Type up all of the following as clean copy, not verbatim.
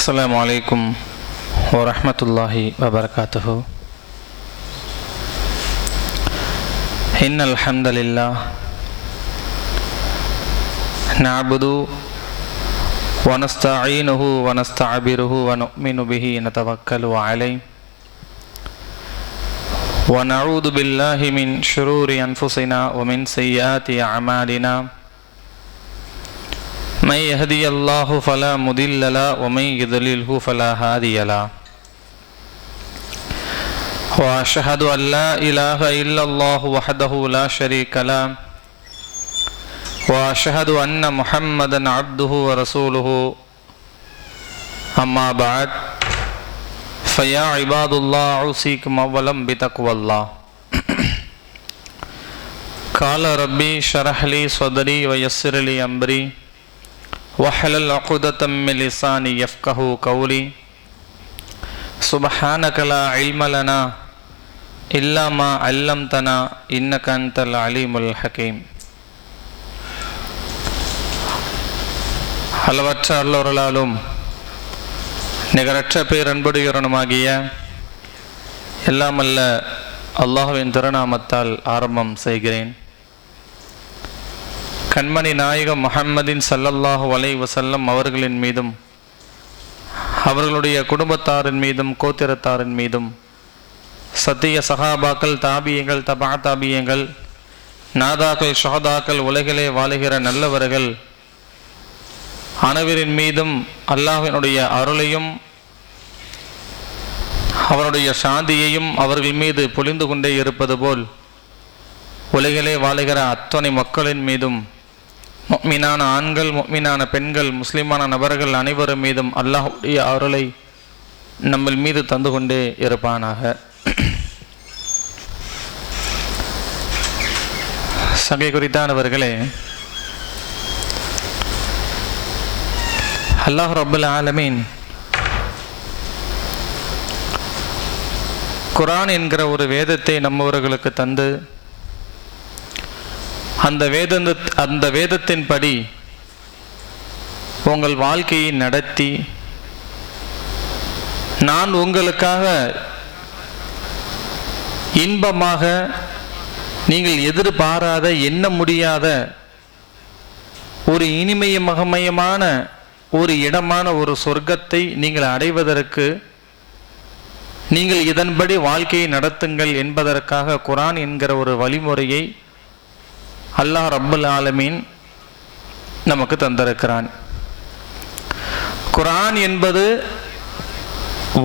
السلام عليكم ورحمة الله وبركاته. إن الحمد لله نعبد ونستعينه ونستعبره ونؤمن به نتوكل عليه ونعوذ بالله من شرور أنفسنا ومن سيئات أعمالنا من يهدي الله فلا مضل له ومن يضلله فلا هادي له وأشهد أن لا إله إلا الله وحده لا شريك له وأشهد أن محمدا عبده ورسوله أما بعد فيا عباد الله أوصيكم أولا بتقوى الله. قال ربي اشرح لي صدري ويسر لي أمري وحلل عقدة من لساني يفقهوا قولي سبحانك لا علم لنا إلا ما علمتنا إنك أنت العليم الحكيم. அளவற்ற அருளாலும் நிகரற்ற பேரன்புடையவனுமாகிய எல்லாமல்ல அல்லாஹ்வின் திருநாமத்தால் ஆரம்பம் செய்கிறேன். கண்மணி நாயகம் முஹம்மதின் ஸல்லல்லாஹு அலைஹி வஸல்லம் அவர்களின் மீதும் அவர்களுடைய குடும்பத்தாரின் மீதும் கோத்திரத்தாரின் மீதும் சத்திய சஹாபாக்கள் தாபியங்கள் தபா தாபியங்கள் நாதாக்கள் ஷஹதாக்கள் உலகிலே வாழுகிற நல்லவர்கள் அனைவரின் மீதும் அல்லாஹ்வினுடைய அருளையும் அவருடைய சாந்தியையும் அவர்கள் மீது பொழிந்து கொண்டே இருப்பது போல் உலகிலே வாழுகிற அத்தனை மக்களின் மீதும் முஃமினான ஆண்கள் முஃமினான பெண்கள் முஸ்லிமான நபர்கள் அனைவரும் மீதும் அல்லாஹ்வுடைய அருளை நம்ம மீது தந்து கொண்டே இருப்பானாக. சகை குறித்தானவர்களே, அல்லாஹ் ரப்பல் ஆலமீன் குர்ஆன் என்கிற ஒரு வேதத்தை நம்மவர்களுக்கு தந்து அந்த வேதத்தின்படி உங்கள் வாழ்க்கையை நடத்தி நான் உங்களுக்காக இன்பமாக நீங்கள் எதிர்பாராத எண்ண முடியாத ஒரு இனிமயமயமான ஒரு இடமான ஒரு சொர்க்கத்தை நீங்கள் அடைவதற்கு நீங்கள் இதன்படி வாழ்க்கையை நடத்துங்கள் என்பதற்காக குர்ஆன் என்கிற ஒரு வழிமுறையை அல்லாஹ் ரப்பல் ஆலமீன் நமக்கு தந்திருக்கிறான். குர்ஆன் என்பது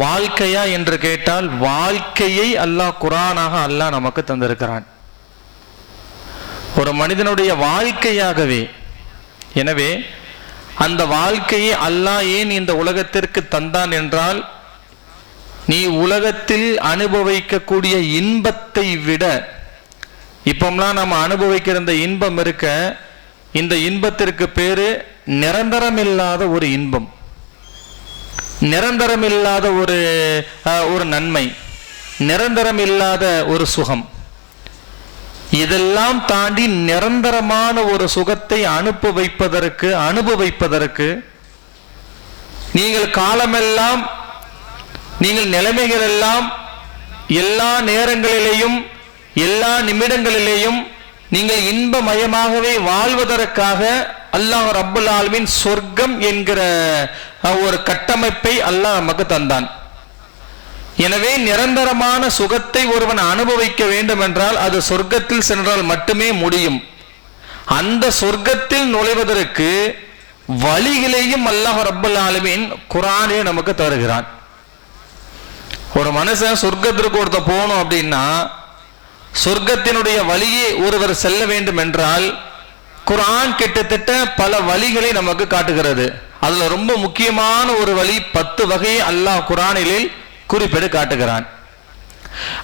வாழ்க்கையா என்று கேட்டால் வாழ்க்கையை அல்லாஹ் குர்ஆனாக அல்லாஹ் நமக்கு தந்திருக்கிறான். ஒரு மனிதனுடைய வாழ்க்கையாகவே. எனவே அந்த வாழ்க்கையை அல்லாஹ் ஏன் இந்த உலகத்திற்கு தந்தான் என்றால், நீ உலகத்தில் அனுபவிக்கக்கூடிய இன்பத்தை விட இப்போம்லாம் நம்ம அனுபவிக்கிற இந்த இன்பம் இருக்க, இந்த இன்பத்திற்கு பேரு நிரந்தரமில்லாத ஒரு இன்பம், நிரந்தரமில்லாத ஒரு நன்மை, நிரந்தரமில்லாத ஒரு சுகம். இதெல்லாம் தாண்டி நிரந்தரமான ஒரு சுகத்தை அனுபவிப்பதற்கு நீங்கள் காலமெல்லாம் நீங்கள் நிலைமைகள் எல்லாம் எல்லா நேரங்களிலேயும் எல்லா நிமிடங்களிலேயும் நீங்கள் இன்பமயமாகவே வாழ்வதற்காக அல்லாஹ் ரப்பல் ஆலமீன் சொர்க்கம் என்கிற ஒரு கட்டமைப்பை அல்லாஹ் நமக்கு தந்தான். எனவே நிரந்தரமான சுகத்தை ஒருவன் அனுபவிக்க வேண்டும் என்றால் அது சொர்க்கத்தில் சென்றால் மட்டுமே முடியும். அந்த சொர்க்கத்தில் நுழைவதற்கு வழிகளையும் அல்லாஹ் ரப்பல் ஆலமீன் குர்ஆனிலே நமக்கு தருகிறான். ஒரு மனுஷன் சொர்க்கத்திற்கு ஒருத்தர் போகணும் அப்படின்னா, சொர்க்கத்தினுடைய வழியே ஒருவர் செல்ல வேண்டும் என்றால் குர்ஆன் கிட்டத்தட்ட பல வழிகளை நமக்கு காட்டுகிறது. அதுல ரொம்ப முக்கியமான ஒரு வழி 10 வகையை அல்லாஹ் குர்ஆனிலே குறிப்பிட்டு காட்டுகிறான்.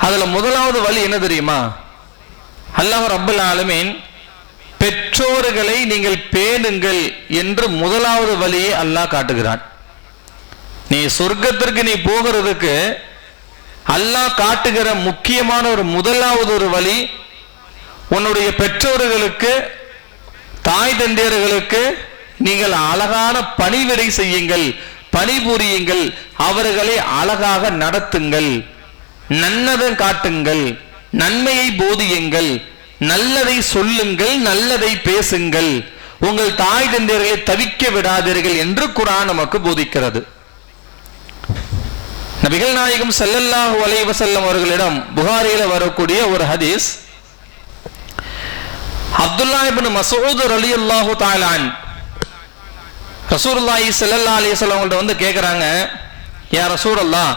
அதுல முதலாவது வழி என்ன தெரியுமா? அல்லாஹ் ரப்பல் ஆலமீன் பெற்றோர்களை நீங்கள் பேணுங்கள் என்று முதலாவது வழியை அல்லாஹ் காட்டுகிறான். நீ சொர்க்கத்திற்கு நீ போகிறதுக்கு அல்லாஹ் காட்டுகிற முக்கியமான முதலாவது ஒரு வழி, உன்னுடைய பெற்றோர்களுக்கு தாய் தந்தையர்களுக்கு நீங்கள் அழகான பணிவிடை செய்யுங்கள், பணிபுரியுங்கள், அவர்களை அழகாக நடத்துங்கள், நன்னதை காட்டுங்கள், நன்மையை போதியுங்கள், நல்லதை சொல்லுங்கள், நல்லதை பேசுங்கள், உங்கள் தாய் தந்தையர்களை தவிக்க விடாதீர்கள் என்று குர்ஆன் நமக்கு போதிக்கிறது. நபிகள் நாயகம் ஸல்லல்லாஹு அலைஹி வஸல்லம் அவர்களிடம் புகாரியில வரக்கூடிய ஒரு ஹதீஸ், அப்துல்லாஹ் இப்னு மஸ்ஊத் ரலியல்லாஹு தஆலா அன்ஹு ரசூலுல்லாஹி ஸல்லல்லாஹு அலைஹி வஸல்லம் அவங்கள்ட்ட வந்து கேக்குறாங்க, யா ரசூலல்லாஹ்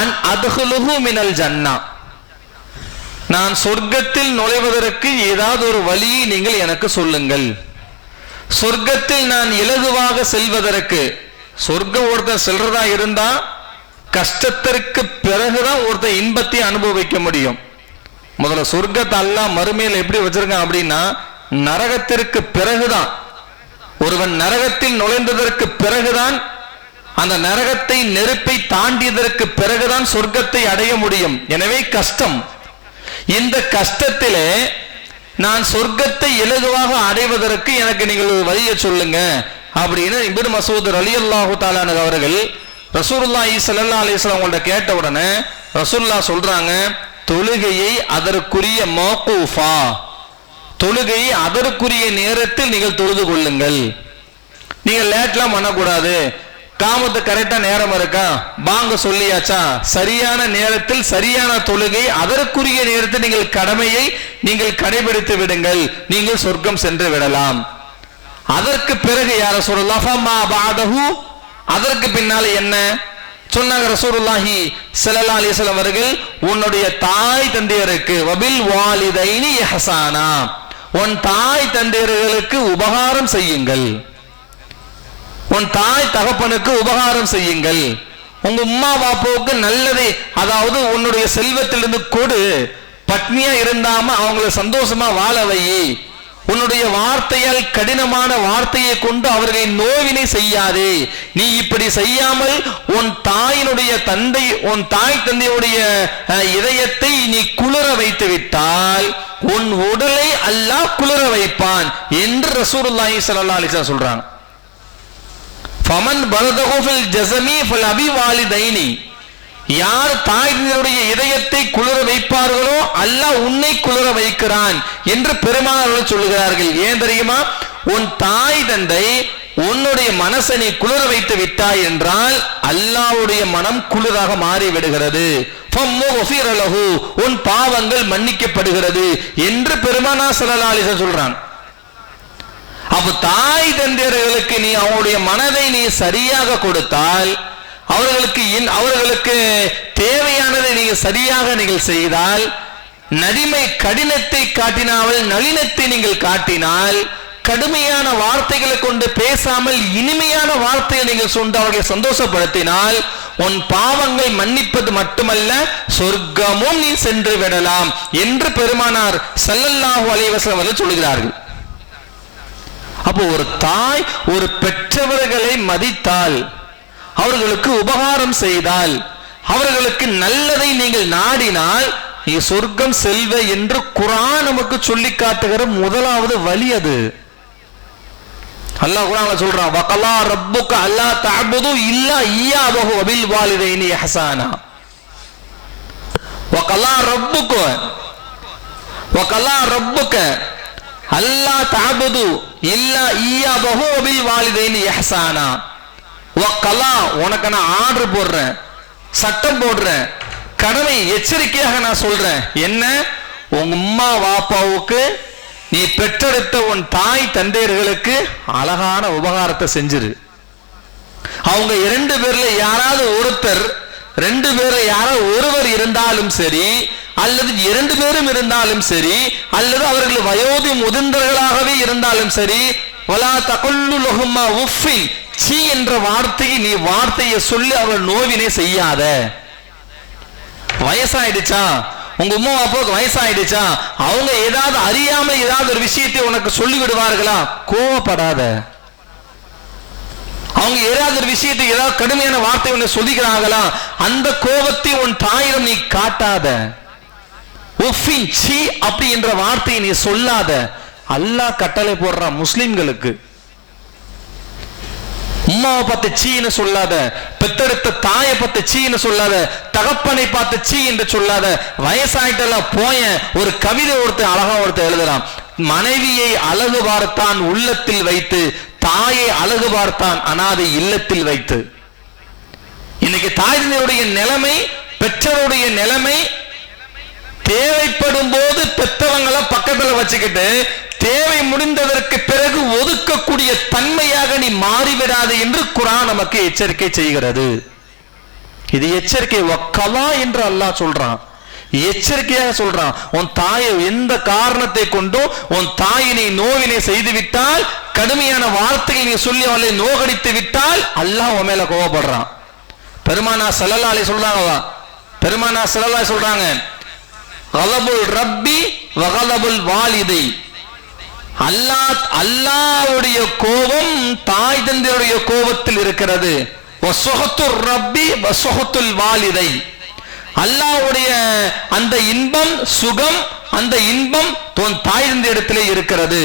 அன் அத்குலுஹு மினல் ஜன்னah, நான் சொர்க்கத்தில் நுழைவதற்கு ஏதாவது ஒரு வழியை நீங்கள் எனக்கு சொல்லுங்கள். சொர்க்கத்தில் நான் இலகுவாக செல்வதற்கு, சொர்க்கம் ஒருத்தன் செல்றதா இருந்தா கஷ்டத்திற்கு பிறகுதான் ஒருத்தன் இன்பத்தை அனுபவிக்க முடியும். முதல்ல சொர்க்கத்தை அல்லாஹ் மறுமையில் எப்படி வச்சிருக்கான் அப்படின்னா, நரகத்திற்கு பிறகுதான், ஒருவன் நரகத்தில் நுழைந்ததற்கு பிறகுதான், அந்த நரகத்தை நெருப்பை தாண்டியதற்கு பிறகுதான் சொர்க்கத்தை அடைய முடியும். எனவே கஷ்டம். இந்த கஷ்டத்திலே நான் சொர்க்கத்தை இலகுவாக அடைவதற்கு எனக்கு நீங்கள் ஒரு வழியை சொல்லுங்க அப்படின்னு இப்னு மஸ்ஊத் ரலியல்லாஹு தஆலா அன்ஹு அவர்கள் ரசூலுல்லாஹி ஸல்லல்லாஹு அலைஹி வஸல்லம் அவங்கள்ட்ட கேட்ட உடனே ரசூலுல்லாஹ் சொல்றாங்க, தொழுகையை அதற்குரிய மௌகூஃபா, தொழுகையை அதற்குரிய நேரத்தில் நீங்கள் தொழுது கொள்ளுங்கள். நீங்க லேட்லாம் பண்ணக்கூடாது. காமத்து கரெக்டா நேரம் இருக்கா, பாங்க சொல்லியாச்சா, சரியான நேரத்தில் சரியான தொழுகை, அதற்குரிய நேரத்தில் நீங்கள் கடமையை நீங்கள் கடைபிடித்து விடுங்கள், நீங்கள் சொர்க்கம் சென்று விடலாம். அதற்கு பிறகு யார சொல்லலாம், அதற்கு பின்னால என்ன சொன்னாங்க ரசூலுல்லாஹி ஸல்லல்லாஹு அலைஹி வஸல்லம் அவர்கள், உன்னுடைய தாய் தந்தையருக்கு வபில் வாலிதைனி இஹ்சானா, உன் தாய் தந்தையர்களுக்கு உபகாரம் செய்யுங்கள், உன் தாய் தகப்பனுக்கு உபகாரம் செய்யுங்கள், உங்க உம்மா பாப்பாவுக்கு நல்லதை, அதாவது உன்னுடைய செல்வத்திலிருந்து கொடு, பட்னியா இருந்தாம அவங்களை சந்தோஷமா வாழ வை, உன்னுடைய வார்த்தையால் கடினமான வார்த்தையை கொண்டு அவர்களை நோவினை செய்யாதே, நீ இப்படி செய்யாமல் உன் தாயினுடைய தந்தை, உன் தாய் தந்தையுடைய இதயத்தை நீ குளிர வைத்து விட்டால் உன் உடலை அல்லாஹ் குளிர வைப்பான் என்று ரசூலுல்லாஹி ஸல்லல்லாஹு அலைஹி வஸல்லம் சொல்றாங்க. ஃபமன் பலதஹு ஃபில் ஜஸமி ஃபலபி வாலிதைனி, யார் தாயினுடைய இதயத்தை குளிர வைப்பார்களோ அல்லாஹ் உன்னை குளிர வைக்கிறான் என்று பெருமானார் சொல்லுகிறார்கள். ஏன் தெரியுமா, உன் தாய் தந்தை உன்னுடைய மனசை நீ குளிர வைத்து விட்டாய் என்றால் அல்லாஹ்வுடைய மனம் குளிராக மாறி விடுகிறது, உன் பாவங்கள் மன்னிக்கப்படுகிறது என்று பெருமானார் ஸல்லல்லாஹு அலைஹி வஸல்லம் சொல்றான். அப்ப தாய் தந்தையர்களுக்கு நீ அவருடைய மனதை நீ சரியாக கொடுத்தால், அவர்களுக்கு தேவையானதை நீங்கள் சரியாக நீங்கள் செய்தால், நடிமை கடினத்தை காட்டினாமல் நளினத்தை நீங்கள் காட்டினால், கடுமையான வார்த்தைகளை கொண்டு பேசாமல் இனிமையான வார்த்தையை நீங்கள் சொன்ன அவர்களை சந்தோஷப்படுத்தினால், உன் பாவங்கள் மன்னிப்பது மட்டுமல்ல சொர்க்கமும் நீ சென்று விடலாம் என்று பெருமானார் ஸல்லல்லாஹு அலைஹி வஸல்லம் அவர்கள் சொல்கிறார்கள். அப்போ ஒரு தாய் ஒரு பெற்றவர்களை மதித்தால், அவர்களுக்கு உபகாரம் செய்தால், அவர்களுக்கு நல்லதை நீங்கள் நாடினால் நீ சொர்க்கம் செல்வ என்று குர்ஆன் நமக்கு சொல்லி காட்டுகிற முதலாவது வழி அது. அல்லாஹ் குர்ஆன்ல சொல்றான், வகலா ரப்புக அல்லா தஅபுது இல்லா இய்யாஹு வபில் வாலிதைனி இஹ்சானா. வகலா ரப்புக அல்லா தஅபுது இல்லா இய்யாஹு வபில் வாலிதைனி இஹ்சானா. வகலா, உனக்கு நான் ஆர்டர் போடுறேன், சட்டம் போடுறேன், கடமை எச்சரிக்கையாக நான் சொல்றேன். என்ன, உங்க அம்மா வாப்பாவுக்கு நீ பெற்றெடுத்த உன் தாய் தந்தையர்களுக்கு அழகான உபகாரத்தை செஞ்சிரு. அவங்க இரண்டு பேர்ல யாராவது ஒருத்தர், ரெண்டு பேர்ல யாராவது ஒருவர் இருந்தாலும் சரி, அல்லது இரண்டு பேரும் இருந்தாலும் சரி, அல்லது அவர்கள் வயோதி முதிர்ந்தவர்களாகவே இருந்தாலும் சரி, வலா தகுல்லு லஹுமா உஃபின், சீ என்ற வார்த்தையை நீ வார்த்தையை சொல்லி அவர் நோவினை செய்யாத. வயசாயிடுச்சா, உங்க அம்மா அப்பாவுக்கு வயசாயிடுச்சா, அவங்க ஏதாவது அறியாம ஏதாவது ஒரு விஷயத்தை உனக்கு சொல்லி விடுவார்களா, கோவப்படாத. அவங்க ஏதாவது ஒரு விஷயத்தை ஏதாவது கடுமையான வார்த்தை உன்னை சொல்லிக்கிறாங்களா, அந்த கோபத்தை உன் தாயிடம் நீ காட்டாத. உஃபின், சீ அப்படி என்ற வார்த்தையை நீ சொல்லாத. அல்லாஹ் கட்டளை போடுறான் முஸ்லிம்களுக்கு. உம்மாவை பார்த்து சீன்னு சொல்லாத, பெத்தெடுத்த தாயை பார்த்து சீன்னு சொல்லாத, தகப்பனை பார்த்து சீ என்று சொல்லாத. வயசாயிட்டெல்லாம் போய ஒரு கவிதை அழகா எழுதலாம். மனைவியை அழகு பார்த்தான் உள்ளத்தில் வைத்து, தாயை அழகு பார்த்தான் அனாதை இல்லத்தில் வைத்து. இன்னைக்கு தாயினுடைய நிலைமை, பெற்றோருடைய நிலைமை, தேவைப்படும் போது பெற்றவங்களை பக்கத்துல வச்சுக்கிட்டு தேவை முடிந்ததற்கு பிறகு ஒதுக்கக்கூடிய தன்மையாக நீ மாறிவிடாது என்று குர்ஆன் நமக்கு எச்சரிக்கை செய்கிறது. இது எச்சரிக்கை வக்கலா என்று அல்லாஹ் சொல்றான், எச்சரிக்கையாக சொல்றான். உன் தாயை எந்த காரணத்தை கொண்டும் உன் தாயினை நோவினை செய்து விட்டால், கடுமையான வார்த்தையை நீ சொல்லி அவளை நோகடித்து விட்டால் அல்லாஹ் உன் மேல கோபப்படுறான். பெருமானா ஸல்லல்லாஹு அலைஹி சொல்றாங்க, பெருமானா ஸல்லல்லாஹு சொல்றாங்க, கலபுல் ரப்பி வகலபுல் வாலிதை. அல்லாஹ்வுடைய கோபம் தாய் தந்தையுடைய கோபத்தில் இருக்கிறது. வஸஹத்துர் ரப்பி வஸஹத்துல் வாலிதை. அல்லாஹ்வுடைய அந்த இன்பம் சுகம், அந்த இன்பம் தன் தாய் தந்தை இடத்திலே இருக்கிறது.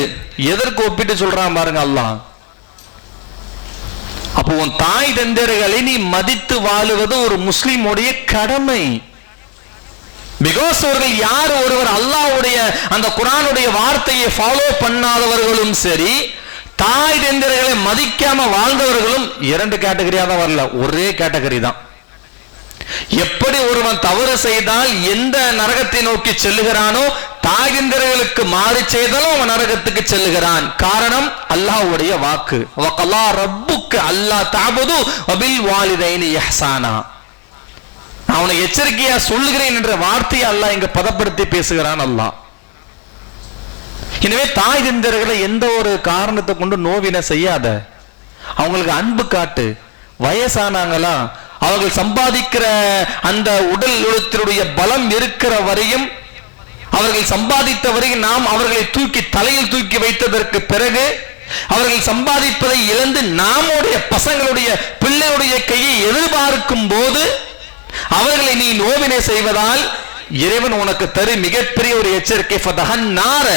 எதற்கு ஒப்பிட்டு சொல்றான் பாருங்க அல்லாஹ். அப்போ உன் தாய் தந்தையர்களை நீ மதித்து வாழுவது ஒரு முஸ்லிமுடைய கடமை. பிகாஸ் அவர்கள் யார் ஒருவர் அல்லாஹ்வுடைய அந்த குர்ஆனுடைய வார்த்தையை ஃபாலோ பண்ணாதவர்களும் சரி, தாய் தந்தையர்களை மதிக்காம வாழ்ந்தவர்களும் இரண்டு கேட்டகரியா தான் வரல, ஒரே கேட்டகரி தான். எப்படி ஒருவன் தவறு செய்தால் எந்த நரகத்தை நோக்கி செல்லுகிறானோ, தாய் தந்தையர்களுக்கு மாறி செய்தாலும் அவன் நரகத்துக்கு செல்லுகிறான். காரணம் அல்லாஹ்வுடைய வாக்கு, வகலா ரப்புக்க அல்லா தஅபுது வபில் வாலிதைனி இஹ்சானா. அவனை எச்சரிக்கையா சொல்லுகிறேன் என்ற வார்த்தையை அல்லாஹ் இங்க பதப்படுத்தி பேசுகிறான் அல்லாஹ். எனவே தாய் தந்தையர்களை எந்த ஒரு காரணத்தை கொண்டு நோவினை செய்யாத, அவங்களுக்கு அன்பு காட்டு. வயசானாங்களா, அவர்கள் சம்பாதிக்கிற அந்த உடல் உலகத்தினுடைய பலம் இருக்கிற வரையும், அவர்கள் சம்பாதித்த வரையும் நாம் அவர்களை தூக்கி தலையில் தூக்கி வைத்ததற்கு பிறகு அவர்கள் சம்பாதிப்பதை இழந்து நம்முடைய பசங்களுடைய பிள்ளையுடைய கையை எதிர்பார்க்கும் போது அவர்களை நீ நோவினை செய்வதால் இறைவன் உனக்கு தரும் மிகப்பெரிய ஒரு எச்சரிக்கை, ஃபதஹன்னார,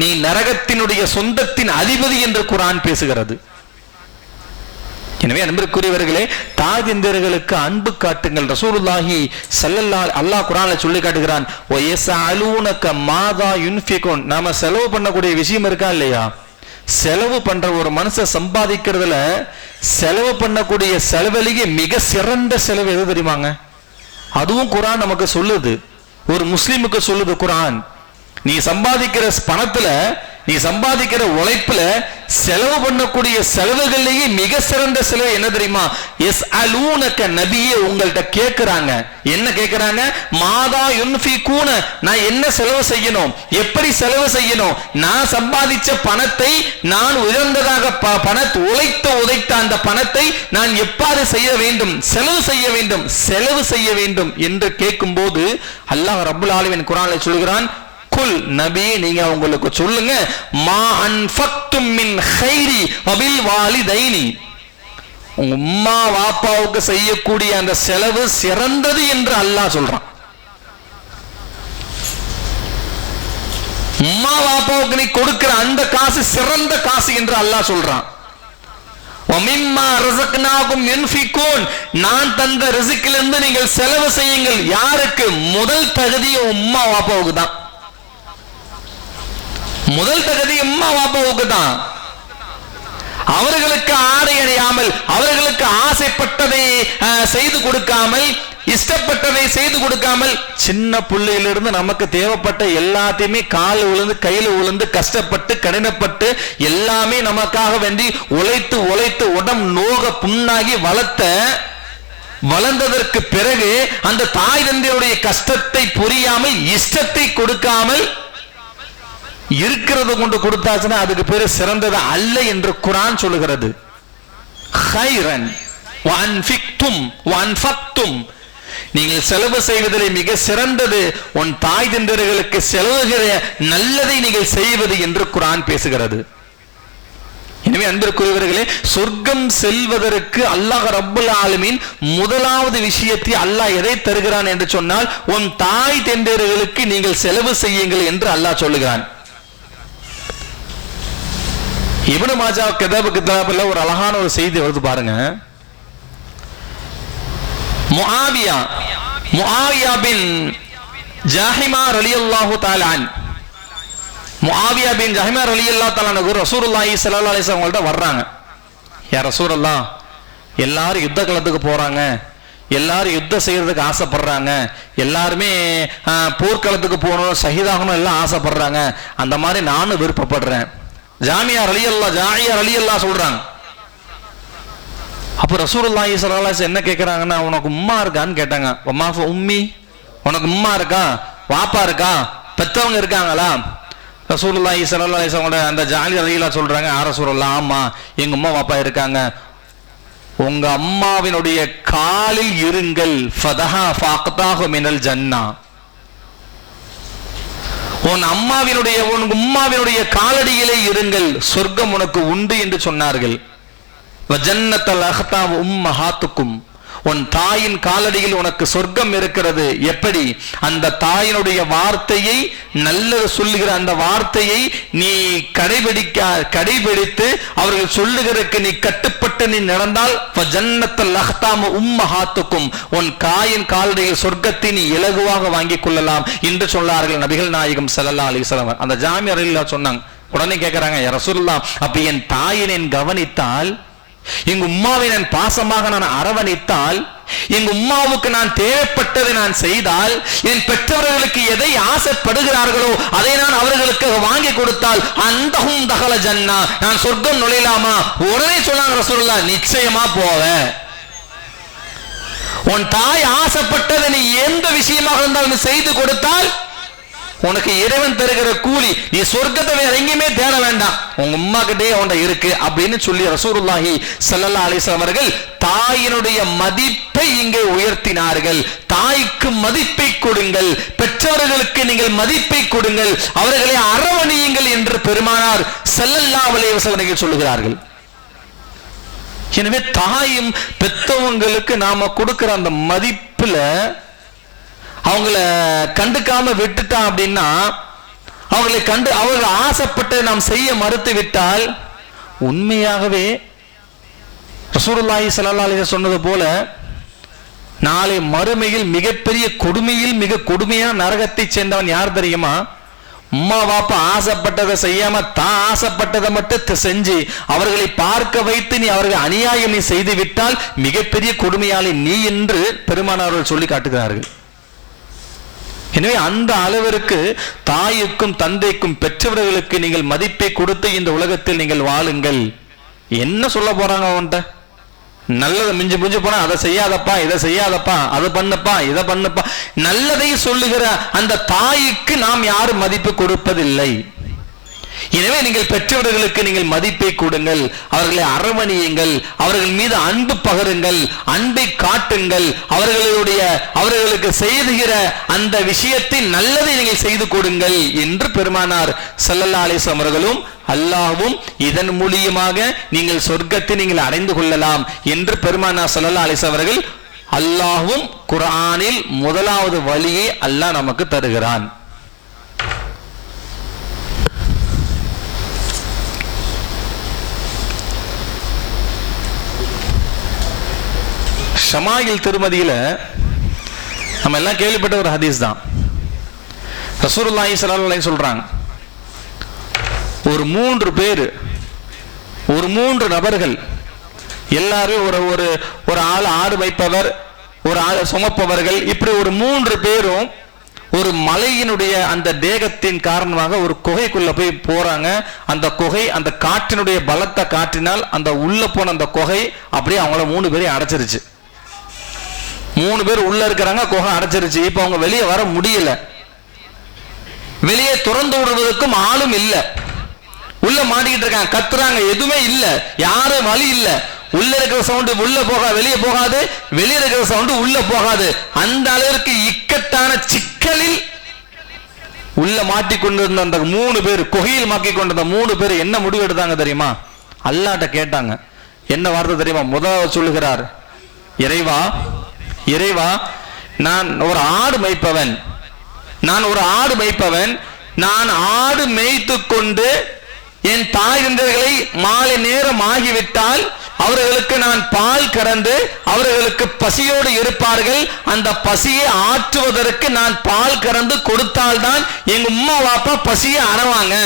நீ நரகத்தினுடைய சொந்தத்தின் அதிபதி என்று குர்ஆன் பேசுகிறது. எனவே அன்பிற்குரியவர்களே, தாய் தந்தையர்களுக்கு அன்பு காட்டுங்கள். ரசூலுல்லாஹி ஸல்லல்லாஹு அல்லாஹ் குர்ஆன்ல சொல்லி காட்டுகிறான், வயஸஅலூனக மாதா யுன்ஃபிகுன். நாம செலவு பண்ணக்கூடிய விஷயம் இருக்கா இல்லையா, செலவு பண்ற ஒரு மனுஷன் சம்பாதிக்கிறதுல செலவு பண்ணக்கூடிய செலவிலேயே மிக சிறந்த செலவு எது தெரியுமாங்க? அதுவும் குர்ஆன் நமக்கு சொல்லுது, ஒரு முஸ்லிமுக்கு சொல்லுது குர்ஆன். நீ சம்பாதிக்கிற பணத்துல, நீ சம்பாதிக்கிற உழைப்புல செலவு பண்ணக்கூடிய செலவுகளிலேயே மிக சிறந்த செலவு என்ன தெரியுமா? யஸ்அலூனக, நபியே உங்கள்கிட்ட கேட்கிறாங்க. என்ன கேட்கிறாங்க? மாதா யுன்ஃபிகூன, நான் என்ன செலவு செய்யணும், எப்படி செலவு செய்யணும், நான் சம்பாதிச்ச பணத்தை, நான் உயர்ந்ததாக உழைத்த அந்த பணத்தை நான் எவ்வாறு செய்ய வேண்டும், செலவு செய்ய வேண்டும் என்று கேட்கும் போது அல்லாஹ் ரப்புல் ஆலமீன் குர்ஆனில் சொல்கிறான், குல், நபி நீங்க உங்களுக்கு சொல்லுங்க, மா அன்ஃபக்தும் மின் கைரி வபில் வாலிதைனி. உங்க உம்மா வாப்பாவுக்கு செய்யக்கூடிய அந்த செலவு சிறந்தது என்று அல்லாஹ் சொல்றான். உம்மா வாப்பாவுக்கு நீ கொடுக்கிற அந்த காசு சிறந்த காசு என்று அல்லாஹ் சொல்றான். வமிம்மா ரஸக்னாகும் யுன்ஃபிகூன், நான் தந்த ரிஸ்கிலிருந்து நீங்கள் செலவு செய்யுங்கள். யாருக்கு? முதல் தகுதி உம்மா வாப்பாவுக்கு தான். முதல் தகுதி அம்மா பாப்பாவுக்கு தான். அவர்களுக்கு ஆடை அணியாமல், அவர்களுக்கு ஆசைப்பட்டதை செய்து கொடுக்காமல், இஷ்டப்பட்டதை செய்து கொடுக்காமல், சின்ன பிள்ளையிலிருந்து நமக்கு தேவைப்பட்ட எல்லாத்தையுமே கால் விழுந்து கையில் விழுந்து கஷ்டப்பட்டு கடினப்பட்டு எல்லாமே நமக்காக வேண்டி உழைத்து உழைத்து உடம்பு நோக புண்ணாகி வளர்ந்ததற்கு பிறகு அந்த தாய் தந்தையுடைய கஷ்டத்தை புரியாமல், இஷ்டத்தை கொடுக்காமல் இருக்கிறது கொண்டு கொடுத்தாச்சுன்னா அதுக்கு பேரு சிறந்தது அல்ல என்று குர்ஆன் சொல்லுகிறது. கைரன் வஅன்ஃபக்தும், நீங்கள் செலவு செய்வதிலே மிக சிறந்தது உன் தாய் தந்தையர்களுக்கு செலவுகிற நல்லதை நீங்கள் செய்வது என்று குர்ஆன் பேசுகிறது. எனவே அன்பிற்குரியவர்களே, சொர்க்கம் செல்வதற்கு அல்லாஹ் ரப்புல் ஆலமீன் முதலாவது விஷயத்தை அல்லாஹ் எதை தருகிறான் என்று சொன்னால், உன் தாய் தந்தையர்களுக்கு நீங்கள் செலவு செய்யுங்கள் என்று அல்லாஹ் சொல்லுகிறான். இப்னு மாஜா கிதாபுல ஒரு அழகான ஒரு செய்தி வருது பாருங்க. முஆவியா பின் ஜஹிமா ரலியல்லாஹு தஆலா அன், முஆவியா பின் ஜஹிமா ரலியல்லாஹு தஆலா அன்ஹு ரசூலுல்லாஹி ஸல்லல்லாஹு அலைஹி வஸல்லம் அவங்கள்ட்ட வர்றாங்க. யா ரசூலல்லாஹ், எல்லாரும் யுத்த களத்துக்கு போறாங்க, எல்லாரும் யுத்தம் செய்யறதுக்கு ஆசைப்படுறாங்க, எல்லாருமே போர்க்களத்துக்கு போகணும், ஷஹீதாகணும் எல்லாம் ஆசைப்படுறாங்க. அந்த மாதிரி நானும் விருப்பப்படுறேன். ஜாமியா ரலியல்லாஹு சொல்றாங்க. அப்ப ரசூலுல்லாஹி ஸல்லல்லாஹு அலைஹி வஸல்லம் என்ன கேட்கறாங்கன்னா, உனக்கு உம்மா இருக்கான்னு கேட்டாங்க. உம்மா உம்மி, உனக்கு உம்மா இருக்கா, வாப்பா இருக்கா, பெத்தவங்க இருக்காங்களா? ரசூலுல்லாஹி ஸல்லல்லாஹு அலைஹி வஸல்லம் அந்த ஜாலி ரலியல்லாஹு சொல்றாங்க, ஆ ரசூலுல்லாஹ், ஆமா எங்க உம்மா வாப்பா இருக்காங்க. உங்க அம்மாவினுடைய காலில் இருங்கள், ஃபதஹா ஃபஅக்தாஹு மினல் ஜன்னா. உன் உம்மாவினுடைய காலடியிலே இருங்கள், சொர்க்கம் உனக்கு உண்டு என்று சொன்னார்கள். வஜன்னத்தல் அஹ்தாம் உம்மஹாத்துக்கும், உன் தாயின் காலடியில் உனக்கு சொர்க்கம் இருக்கிறது. எப்படி? அந்த தாயினுடைய வார்த்தையை, நல்லது சொல்லுகிற அந்த வார்த்தையை நீ கடைபிடித்து அவர்கள் சொல்லுகிறதுக்கு நீ கட்டுப்பட்டு நீ நடந்தால் வஜன்னத்தல் அஹ்தாம் உம்மஹாத்துக்கும், உன் தாயின் காலடியில் சொர்க்கத்தை நீ இலகுவாக வாங்கிக் கொள்ளலாம் என்று சொன்னார்கள் நபிகள் நாயகம் ஸல்லல்லாஹு அலைஹி வஸல்லம். அந்த ஜாமியா ரலியல்லாஹு சொன்னாங்க. உடனே கேட்கிறாங்க, யா ரசூலுல்லாஹ், அப்ப என் தாயை நான் கவனித்தால், எங்க உம்மாவை நான் பாசமாக நான் அரவணைத்தால், எங்க உம்மாவுக்கு நான் தேவைப்பட்டதை நான் செய்தால், என் பெற்றவர்களுக்கு எதை ஆசைப்படுகிறார்களோ அதை நான் அவர்களுக்கு வாங்கி கொடுத்தால், அந்தஹும் தஹல ஜன்னா, நான் சொர்க்கம் நுழையலாமா? உடனே சொன்னாங்க ரசூலுல்லாஹ், நிச்சயமா போவ. உன் தாய் ஆசைப்பட்டதை நீ எந்த விஷயமாக இருந்தாலும் செய்து கொடுத்தால் உனக்கு இறைவன் தருகிற கூலி, நீ சொர்க்கத்தை வேற எங்கேயுமே தேட வேண்டாம், உங்க அம்மா கிட்டே உன்ட இருக்கு அப்படின்னு சொல்லி ரசூலுல்லாஹி ஸல்லல்லாஹு அலைஹி வஸல்லம் அவர்கள் தாயினுடைய மதிப்பை இங்கே உயர்த்தினார்கள். தாய்க்கு மதிப்பை கொடுங்கள், பெற்றவர்களுக்கு நீங்கள் மதிப்பை கொடுங்கள், அவர்களை அரவணையுங்கள் என்று பெருமானார் ஸல்லல்லாஹு அலைஹி வஸல்லம் சொல்லுகிறார்கள். எனவே தாயும் பெற்றவங்களுக்கு நாம கொடுக்கிற அந்த மதிப்புல அவங்கள கண்டுக்காம விட்டுட்டா அப்படின்னா, அவர்கள் ஆசைப்பட்டு நாம் செய்ய மறுத்து விட்டால், உண்மையாகவே ரசூலுல்லாஹி ஸல்லல்லாஹு அலைஹி வஸல்லம் சொன்னது போல நாளை மறுமையில் மிகப்பெரிய கொடுமையில் மிக கொடுமையான நரகத்தை சேர்ந்தவன் யார் தெரியுமா? அம்மா வாப்பா ஆசைப்பட்டதை செய்யாம தான் ஆசைப்பட்டதை மட்டும் செஞ்சு அவர்களை பார்க்க வைத்து நீ அவர்கள் அநியாயம் நீ செய்து விட்டால் மிகப்பெரிய கொடுமையாளி நீ என்று பெருமானார்கள் சொல்லி காட்டுகிறார்கள். எனவே அந்த அளவிற்கு தாய்க்கும் தந்தைக்கும் பெற்றவர்களுக்கு நீங்கள் மதிப்பை கொடுத்து இந்த உலகத்தில் நீங்கள் வாழுங்கள். என்ன சொல்ல போறாங்க அவன்கிட்ட? நல்லதை மிஞ்சு மிஞ்சு போனா அதை செய்யாதப்பா, இதை செய்யாதப்பா, அதை பண்ணப்பா, இதை பண்ணப்பா, நல்லதை சொல்லுகிற அந்த தாய்க்கு நாம் யாரும் மதிப்பு கொடுப்பதில்லை. எனவே நீங்கள் பெற்றவர்களுக்கு நீங்கள் மதிப்பை கொடுங்கள், அவர்களை அரவணையுங்கள், அவர்கள் மீது அன்பு பகருங்கள், அன்பை காட்டுங்கள், அவர்களுக்கு செய்துகிற அந்த விஷயத்தை நல்லதை நீங்கள் செய்து கொடுங்கள் என்று பெருமானார் ஸல்லல்லாஹு அலைஹி வஸல்லம் அவர்களும் அல்லாஹ்வும் இதன் மூலியமாக நீங்கள் சொர்க்கத்தை நீங்கள் அடைந்து கொள்ளலாம் என்று பெருமானார் ஸல்லல்லாஹு அலைஹி வஸல்லம் அவர்கள், அல்லாஹ்வும் குர்ஆனில் முதலாவது வழியை அல்லாஹ் நமக்கு தருகிறான். ஷமாயில் திருமதியில நம்ம எல்லாம் கேள்விப்பட்ட ஒரு ஹதீஸ் தான். ரசூலுல்லாஹி ஸல்லல்லாஹு அலைஹி சொல்றாங்க, ஒரு 3 பேர், ஒரு 3 நபர்கள் எல்லாரும் ஒரு ஆள் ஆடு வைப்பவர், ஒரு ஆள் சுமப்பவர்கள், இப்படி ஒரு 3 பேரும் ஒரு மலையினுடைய அந்த தேகத்தின் காரணமாக ஒரு குகைக்குள்ள போய் போறாங்க. அந்த குகை அந்த காற்றினுடைய பலத்தை காற்றினால் அந்த உள்ள போன அந்த குகை அப்படியே அவங்கள 3 பேரையும் அடைச்சிருச்சு. 3 பேர் உள்ள இருக்கிறாங்க, குகை அடைச்சிருச்சு. இப்ப அவங்க வெளியே வர முடியல, வெளியே திறந்து விடுவதற்கும் ஆளும் இல்ல, உள்ள மாட்டிக்கிட்டு இருக்காங்க, கத்துறாங்க, எதுவுமே இல்ல, யாரும் வழி இல்ல. உள்ள இருக்கிற சவுண்டு உள்ள போகாது, வெளியே போகாது, வெளியே இருக்கிற சவுண்டு உள்ள போகாது. அந்த அளவிற்கு இக்கட்டான சிக்கலில் உள்ள மாட்டிக்கொண்டிருந்த அந்த 3 பேர், குகையில் மாட்டிக் கொண்டிருந்த 3 பேர் என்ன முடிவு எடுத்தாங்க தெரியுமா? அல்லாஹ்ட்ட கேட்டாங்க. என்ன வார்த்தை தெரியுமா? முதல் சொல்லுகிறார், இறைவா, நான் ஒரு ஆடு மேய்ப்பவன், நான் ஆடு மேய்த்து கொண்டு என் தாய் தந்தைகளை மாலை நேரம் ஆகிவிட்டால் அவர்களுக்கு நான் பால் கறந்து அவர்களுக்கு பசியோடு இருப்பார்கள். அந்த பசியை ஆற்றுவதற்கு நான் பால் கறந்து கொடுத்தால்தான் எங்க உம்மா வாப்பா பசியை அறவாங்க,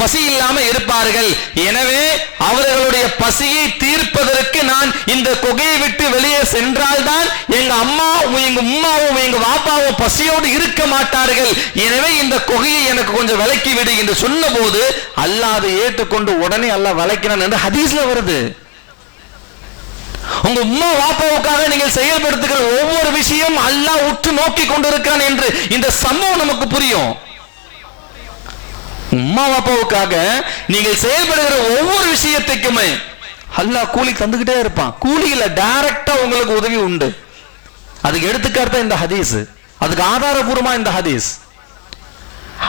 பசி இல்லாம இருப்பார்கள். எனவே அவர்களுடைய பசியை தீர்ப்பதற்கு நான் இந்த குகையை விட்டு வெளியே சென்றால்தான் எங்க அம்மாவும் எங்க உம்மாவும் எங்க வாப்பாவும் பசியோடு இருக்க மாட்டார்கள். எனவே இந்த குகையை எனக்கு கொஞ்சம் விலக்கி விடு என்று சொன்ன போது அல்லாஹ் அதை ஏற்றுக்கொண்டு உடனே அல்லாஹ் விலக்கினான் என்று ஹதீஸ்ல வருது. உங்க உம்மா வாப்பாவுக்காக நீங்கள் செயல்படுத்துகிற ஒவ்வொரு விஷயம் அல்லாஹ் உற்று நோக்கி கொண்டிருக்கிறான் என்று இந்த சம்பவம் நமக்கு புரியும். உம்மா வாப்பாவுக்காக நீங்கள் செயல்படுகிற ஒவ்வொரு விஷயத்துக்குமே அல்லாஹ் கூலி தந்துகிட்டே இருப்பான். கூலியில டைரக்டா உங்களுக்கு உதவி உண்டு. அதுக்கு எடுத்துக்காட்டு இந்த ஹதீஸ், அதுக்கு ஆதாரபூர்வமா இந்த ஹதீஸ்.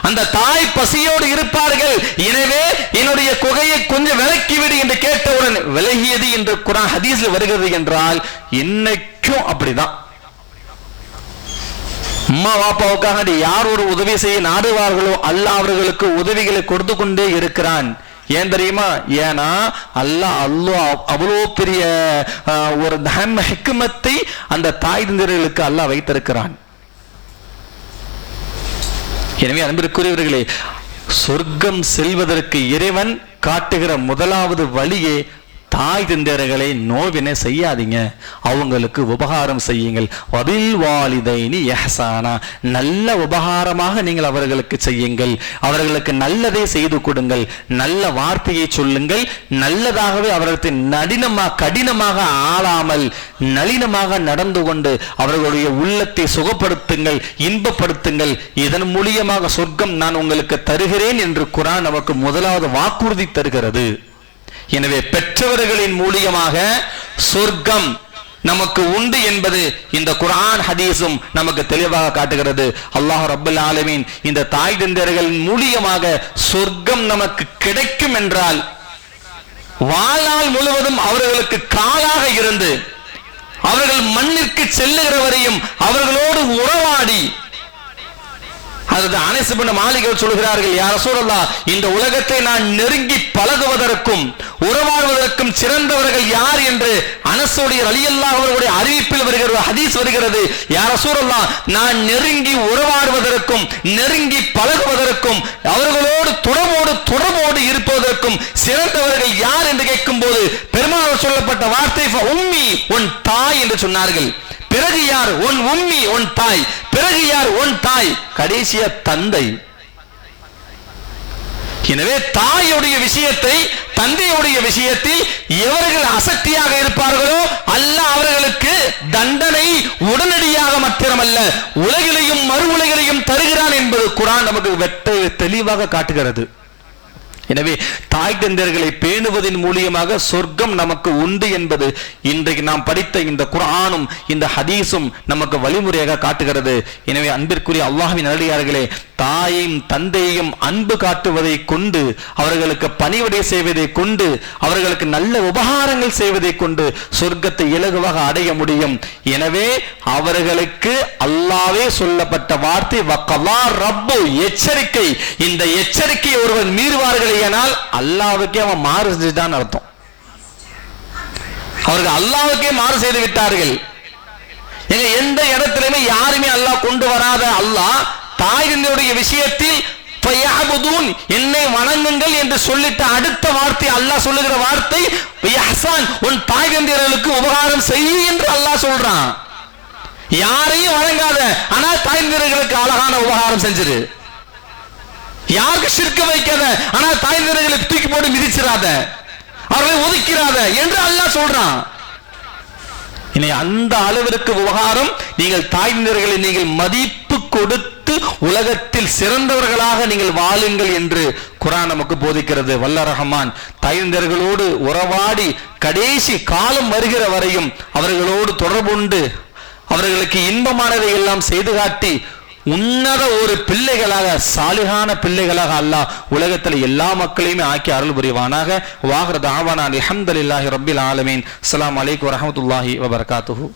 அந்த தாய் பசியோடு இருப்பார்கள். எனவே என்னுடைய குகையை கொஞ்சம் விலக்கிவிடு என்று கேட்டவுடன் விலகியது என்று குர்ஆன் ஹதீஸ்ல வருகிறது என்றால் இன்னைக்கும் அப்படிதான். அம்மா வாப்பாவுக்காக யார் ஒரு உதவி செய்ய நாடுவார்களோ அல்லாஹ் அவர்களுக்கு உதவிகளை கொடுத்து கொண்டே இருக்கிறான். ஏன் தெரியுமா? ஏன்னா அல்லாஹ் அவ்வளோ பெரிய ஒரு ஹிக்மத்தை அந்த தாய் தந்தையர்களுக்கு அல்லாஹ் வைத்திருக்கிறான். எனவே அன்பிற்குரியவர்களே, சொர்க்கம் செல்வதற்கு இறைவன் காட்டுகிற முதலாவது வழியே தாய் தந்தையர்களை நோவினை செய்யாதீங்க, அவங்களுக்கு உபகாரம் செய்யுங்கள். வபில் வாலிதைனி இஹ்சானா, நல்ல உபகாரமாக நீங்கள் அவர்களுக்கு செய்யுங்கள், அவர்களுக்கு நல்லதை செய்து கொடுங்கள், நல்ல வார்த்தையை சொல்லுங்கள், நல்லதாகவே அவர்களுக்கு கடினமாக ஆளாமல் நளினமாக நடந்து கொண்டு அவர்களுடைய உள்ளத்தை சுகப்படுத்துங்கள், இன்பப்படுத்துங்கள். இதன் மூலியமாக சொர்க்கம் நான் உங்களுக்கு தருகிறேன் என்று குர்ஆன் நமக்கு முதலாவது வாக்குறுதி தருகிறது. எனவே பெற்றவர்களின் மூலியமாக சொர்க்கம் நமக்கு உண்டு என்பது இந்த குர்ஆன் ஹதீஸும் நமக்கு தெளிவாக காட்டுகிறது. அல்லாஹ் ரப்பல் ஆலமீன் இந்த தாய் தந்தையர்களின் மூலியமாக சொர்க்கம் நமக்கு கிடைக்கும் என்றால் வாழ்நாள் முழுவதும் அவர்களுக்கு காலாக இருந்து அவர்கள் மண்ணிற்கு செல்லுகிற வரையும் அவர்களோடு உறவாடி, அது அனஸ் இப்னு மாலிக் சொல்கிறார்கள், யா ரசூலல்லாஹ், இந்த உலகத்தை நான் நெருங்கி பழகுவதற்கும் உறவாடுவதற்கும் சிறந்தவர்கள் யார் என்று அனஸுடைய ரலியல்லாஹு அவர்களுடைய அறிவிப்பில் வருகிற ஹதீஸ் வருகிறது. யா ரசூலல்லாஹ், நான் நெருங்கி உறவாடுவதற்கும் நெருங்கி பழகுவதற்கும் அவர்களோடு தொடர்போடு இருப்பதற்கும் சிறந்தவர்கள் யார் என்று கேட்கும் போது பெருமானார் சொல்லப்பட்ட வார்த்தை உம்மி, உன் தாய் என்று சொன்னார்கள். பிறகு யார்? உன் உம்மி, உன் தாய். பிறகு யார்? உன் தாய். கடைசியா தந்தை. எனவே தாயுடைய விஷயத்தை தந்தையுடைய விஷயத்தில் எவர்கள் அசக்தியாக இருப்பார்களோ அல்லாஹ் அவர்களுக்கு தண்டனை உடனடியாக மாத்திரமல்ல உலகிலையும் மறு உலகிலையும் தருகிறான் என்பது குர்ஆன் நமக்கு வெட்ட தெளிவாக காட்டுகிறது. எனவே தாய் தந்தையர்களை பேணுவதன் மூலியமாக சொர்க்கம் நமக்கு உண்டு என்பது இன்றைக்கு நாம் படித்த இந்த குர்ஆனும் இந்த ஹதீஸும் நமக்கு வழிமுறையாக காட்டுகிறது. எனவே அன்பிற்குரிய அல்லாஹ்வின் நல்லடியார்களே, தாயையும் தந்தையையும் அன்பு காட்டுவதை கொண்டு அவர்களுக்கு பணிவிடை செய்வதை கொண்டு அவர்களுக்கு நல்ல உபகாரங்கள் செய்வதை கொண்டு சொர்க்கத்தை இலகுவாக அடைய முடியும். எனவே அவர்களுக்கு அல்லாஹ்வே சொல்லப்பட்ட வார்த்தை வக்கலா ரப்பு, எச்சரிக்கை. இந்த எச்சரிக்கையை ஒருவன் மீறுவார்கள் ஆனால் அல்லாஹ்வுக்கே அவன் மாறு செஞ்சுதான் அர்த்தம். அவர்கள் அல்லாஹ்வுக்கே மாறு செய்து விட்டார்கள். எந்த இடத்திலுமே யாருமே அல்லாஹ் கொண்டு வராத அல்லாஹ் தாய் தந்தையுடைய விஷயத்தில் என்னை வணங்குங்கள் என்று சொல்லிட்ட அடுத்த வார்த்தை அல்லாஹ் சொல்லுகிற வார்த்தை உன் தாய் தந்தையர்களுக்கு உபகாரம் செய்ய என்று அல்லாஹ் சொல்றான். யாரையும் வணங்காத, ஆனால் தாய் தந்தையர்களுக்கு அழகான உபகாரம் செஞ்சிரு. யாருக்கு ஷிர்க் வைக்காத, ஆனால் தாய் தந்தையர்களுக்கு தூக்கி போட்டு மிதிச்சிடாத, அவர்களை ஒதுக்கிறாத என்று அல்லாஹ் சொல்றான். இனி அந்த அளவிற்கு விவகாரம் நீங்கள் தாய் தந்தையர்களை நீங்கள் மதிப்பு கொடுத்து உலகத்தில் சிறந்தவர்களாக நீங்கள் வாழுங்கள் என்று குர்ஆன் நமக்கு போதிக்கிறது. வல்ல ரஹ்மான் தாய் தந்தையர்களோடு உறவாடி கடைசி காலம் வருகிற வரையும் அவர்களோடு தொடர்புண்டு அவர்களுக்கு இன்பமானதை எல்லாம் செய்து காட்டி உன்னத ஒரு பிள்ளைகளாக சாலிகான பிள்ளைகளாக அல்லாஹ் உலகத்தில் எல்லா மக்களையுமே ஆக்கி அருள் புரிவானாக. வாஹிரு தஅவானா அல்ஹம்துலில்லாஹி ரப்பில் ஆலமீன். அஸ்ஸலாமு அலைக்கும் வரஹ்மத்துல்லாஹி வபரகாத்துஹு.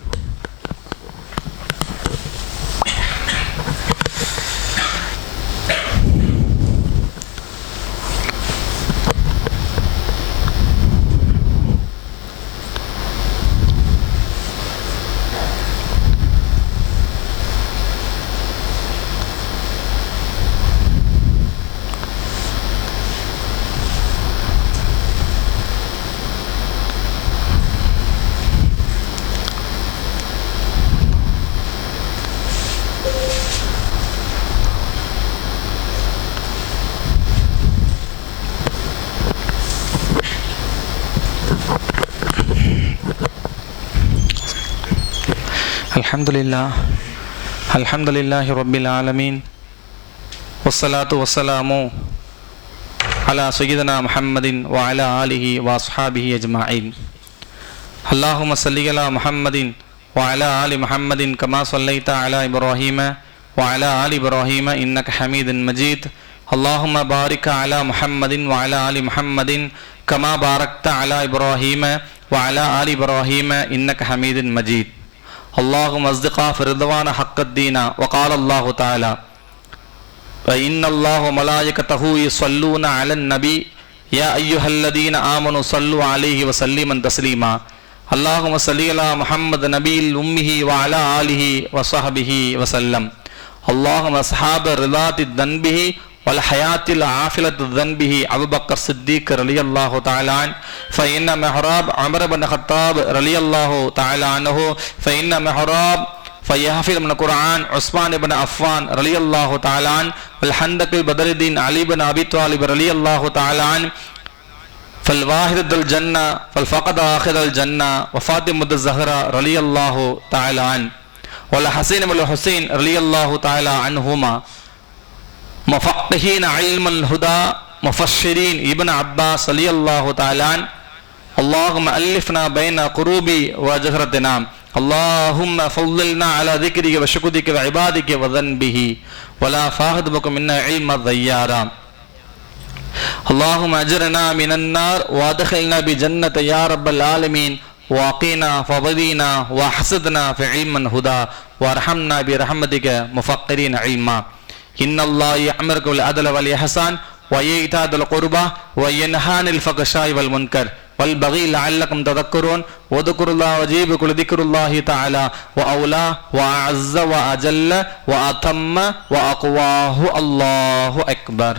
அல்ஹம்துலில்லாஹி ரப்பில் ஆலமீன் வஸ்ஸலாத்து வஸ்ஸலாமு அலா சய்யிதினா முஹம்மதின் வ அலா ஆலிஹி வ அஸ்ஹாபிஹி அஜ்மஈன். அல்லாஹும்ம ஸல்லி அலா முஹம்மதின் வ அலா ஆலி முஹம்மதின் கமா ஸல்லைத அலா இப்ராஹீம வ அலா ஆலி இப்ராஹீம இன்னக ஹமீதுன் மஜீத். அல்லாஹும்ம பாரிக் அலா முஹம்மதின் வ அலா ஆலி முஹம்மதின் கமா பாரக்த அலா இப்ராஹீம வ அலா ஆலி இப்ராஹீம இன்னக ஹமீதுன் மஜீத். اللهم اصدقاء في رضوان حق الدين وقال الله تعالى وإن الله وملائكته يصلون على النبي يا أيها الذين آمنوا صلوا عليه وسلموا تسليما. اللهم صل على محمد نبي الأمه وعلى آله وصحبه وسلم. اللهم أصحاب رضات ذنبه والحياة العافلة ذنبه أبو بكر الصديق رضي الله تعالى عنه فإن محراب عمر بن الخطاب رضي الله تعالى عنه فإن محراب فيحفظ من القرآن عثمان بن عفان رضي الله تعالى عنه والحندق بدر الدين علي بن أبي طالب رضي الله تعالى عنه فالواحد الجنة فالفقد آخر الجنة وفاطمة الزهراء رضي الله تعالى عنه والحسين بن الحسين رضي الله تعالى عنهما مفقهين علم الهدى مفسرين ابن عباس رضي الله تعالى عنه. اللهم ألفنا بين قروبي وجهرتنا. اللهم فضلنا على ذكرك وشكرك وعبادك وذنبه ولا فاهد بكم منا علم الضيارا. اللهم أجرنا من النار وادخلنا بجنة يا رب العالمين وقنا فضلنا وحسدنا في علم الهدى وارحمنا برحمتك مفقرين علما. إن الله يأمركم بالعدل والإحسان وإيتاء ذي القربى وينهى عن الفحشاء والمنكر والبغي لعلكم تذكرون. واذكروا الله وجيبكم لذكر الله تعالى وأولى وأعز وأجل وأتم وأقواه. الله أكبر.